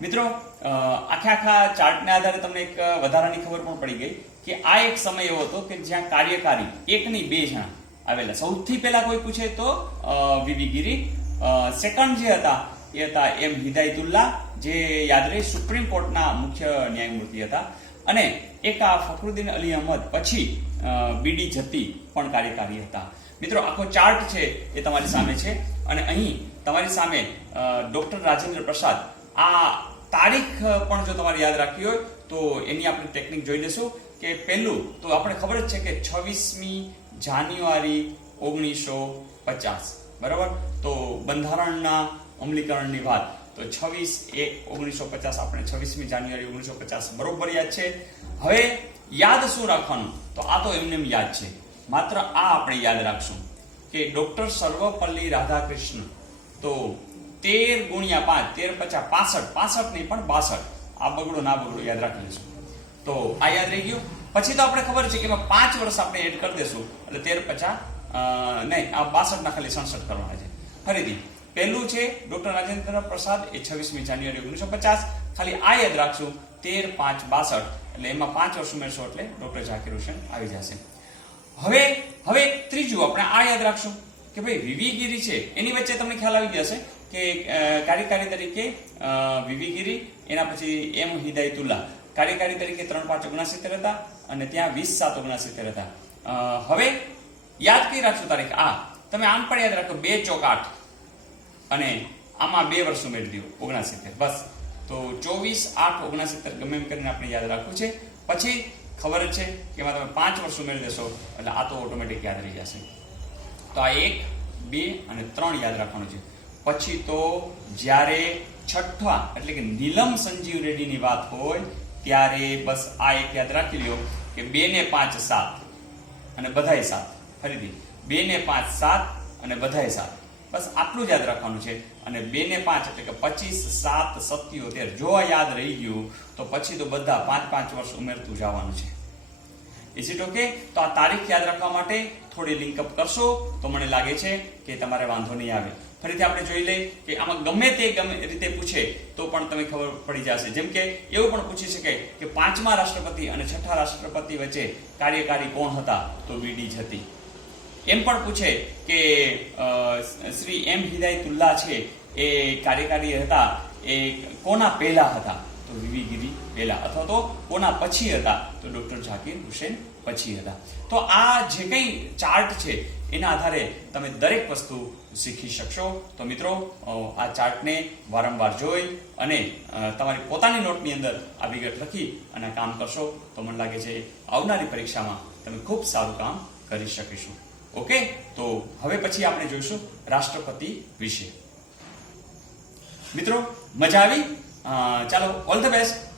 મિત્રો આખા આખા ચાર્ટના આધારે તમને એક વધારાની ખબર પણ પડી ગઈ કે આ એક સમય એવો હતો કે જ્યાં કાર્યકારી એક નહીં બે જણા આવેલા. સૌથી પહેલા કોઈ પૂછે તો અ, સેકન્ડ જે હતા એ હતા એમ હિદાયતુલ્લા જે યાદ રહે સુપ્રીમ કોર્ટના મુખ્ય ન્યાયમૂર્તિ હતા. અને એક આ ફખરુદ્દીન અલી અહમદ પછી બીડી જતી પણ કાર્યકારી હતા. મિત્રો આખો ચાર્ટ છે એ તમારી સામે છે. અને અહીં તમારી સામે ડોક્ટર રાજેન્દ્ર પ્રસાદ આ તારીખ પણ જો તમારે યાદ રાખવી હોય, તો એની આપણે ટેકનિક જોઈ લેશું કે પહેલું, તો આપણે ખબર જ છે કે છવ્વીસમી જાન્યુઆરી ઓગણીસો પચાસ, બરાબર? તો બંધારણના અમલીકરણની વાત. તો છવ્વીસ એક ઓગણીસો પચાસ, આપણે છવ્વીસમી જાન્યુઆરી ઓગણીસો પચાસ બરોબર યાદ છે? હવે યાદ શું રાખવાનું? તો આ તો એમને એમ યાદ છે. માત્ર આ આપણે યાદ રાખશું કે ડોક્ટર સર્વપલ્લી રાધાકૃષ્ણ, તો તેર ગુણ્યા પાંચ, તેર પચાસ, પાસઠ પાસઠ નહીં પણ બાસઠ. આ બગડો ના બગડો યાદ રાખી લેશું. તો આ યાદ રહી ગયું. પછી તો આપણે ખબર છે કે એમાં પાંચ વર્ષ આપણે એડ કરી દેશું. એટલે તેર પચાસ નહીં, આ બાસઠ ના ખાલી સડસઠ કરવાના છે. ફરીથી, પહેલું છે ડોક્ટર રાજેન્દ્ર પ્રસાદ, એ છવ્વીસમી જાન્યુઆરી ઓગણીસો પચાસ ખાલી આ યાદ રાખશું. તેર, પાંચ, બાસઠ. એટલે એમાં પાંચ વર્ષ ઉમેરશો એટલે ડોક્ટર ઝાકીર હુસેન આવી જશે. હવે હવે ત્રીજું આપણે આ યાદ રાખશું. કે ભાઈ વિવિગીરી ગીરી છે, એની વચ્ચે તમને ખ્યાલ આવી જશે કે કાર્યકારી તરીકે વિવિગીરી વીવી ગીરી એના પછી એમ હિદાયતુલ્લા. કાર્યકારી તરીકે ત્રણ પાંચ ઓગણસિત્તેર હતા અને ત્યાં વીસ સાત ઓગણસિત્તેર હતા. હવે યાદ કઈ રાખશો તારીખ. આ, તમે આમ પણ યાદ રાખો, બે ચોક આઠ અને આમાં બે વર્ષ ઉમેરી દો ઓગણસિત્તેર. બસ. તો ચોવીસ આઠ ઓગણસિત્તેર ગમે એમ કરીને આપણે યાદ રાખવું છે. પછી ખબર છે કે એમાં તમે પાંચ વર્ષ ઉમેરી દેશો, એટલે આ તો ઓટોમેટિક યાદ રહી જશે. તો આ એક, બે અને ત્રણ યાદ રાખવાનું છે. પછી તો જ્યારે છઠ્ઠા એટલે કે નીલમ સંજીવ રેડ્ડીની વાત હોય, ત્યારે બસ આ એક યાદ રાખી લ્યો કે બે ને પાંચ સાત અને બધાય સાત. ફરીથી, બે ને પાંચ સાત અને બધાય સાત. બસ આટલું જ યાદ રાખવાનું છે. અને બે ને પાંચ એટલે કે પચીસ સાત સત્યોતેર. જો યાદ રહી ગયું, તો પછી તો બધા પાંચ પાંચ વર્ષ ઉમેરતું જવાનું છે. ઇઝ ઇટ ઓકે તો આ તારીખ યાદ રાખવા માટે થોડી લિંકઅપ કરશો. તો મને લાગે છે કે તમારે વાંધો નહીં આવે. ફરીથી આપણે જોઈ લઈએ કે આમાં ગમે તે ગમે રીતે પૂછે તો પણ તમે ખબર પડી જશે. જેમ કે એવું પણ પૂછી શકે કે પાંચમા રાષ્ટ્રપતિ અને છઠ્ઠા રાષ્ટ્રપતિ વચ્ચે કાર્યકારી કોણ હતા? તો બીડી જ હતી. એમ પણ પૂછે કે શ્રી એમ હિદાયતુલ્લા છે એ કાર્યકારી હતા. એ કોના પહેલા હતા? તો વિવિગીરી પહેલા અથવા તો કોના પછી હતા? તો ડોક્ટર ઝાકીર હુસેન પછી હતા. તો આ જે કંઈ ચાર્ટ છે, એના આધારે તમે દરેક વસ્તુ શીખી શકશો. તો મિત્રો આ ચાર્ટને વારંવાર જોઈ અને તમારી પોતાની નોટની અંદર આ વિગત લખી અને કામ કરશો તો મને લાગે છે આવનારી પરીક્ષામાં તમે ખૂબ સારું કામ કરી શકીશું. ઓકે? તો હવે પછી આપણે જોઈશું રાષ્ટ્રપતિ વિશે. મિત્રો, મજા આવી? ચાલો ઓલ ધ બેસ્ટ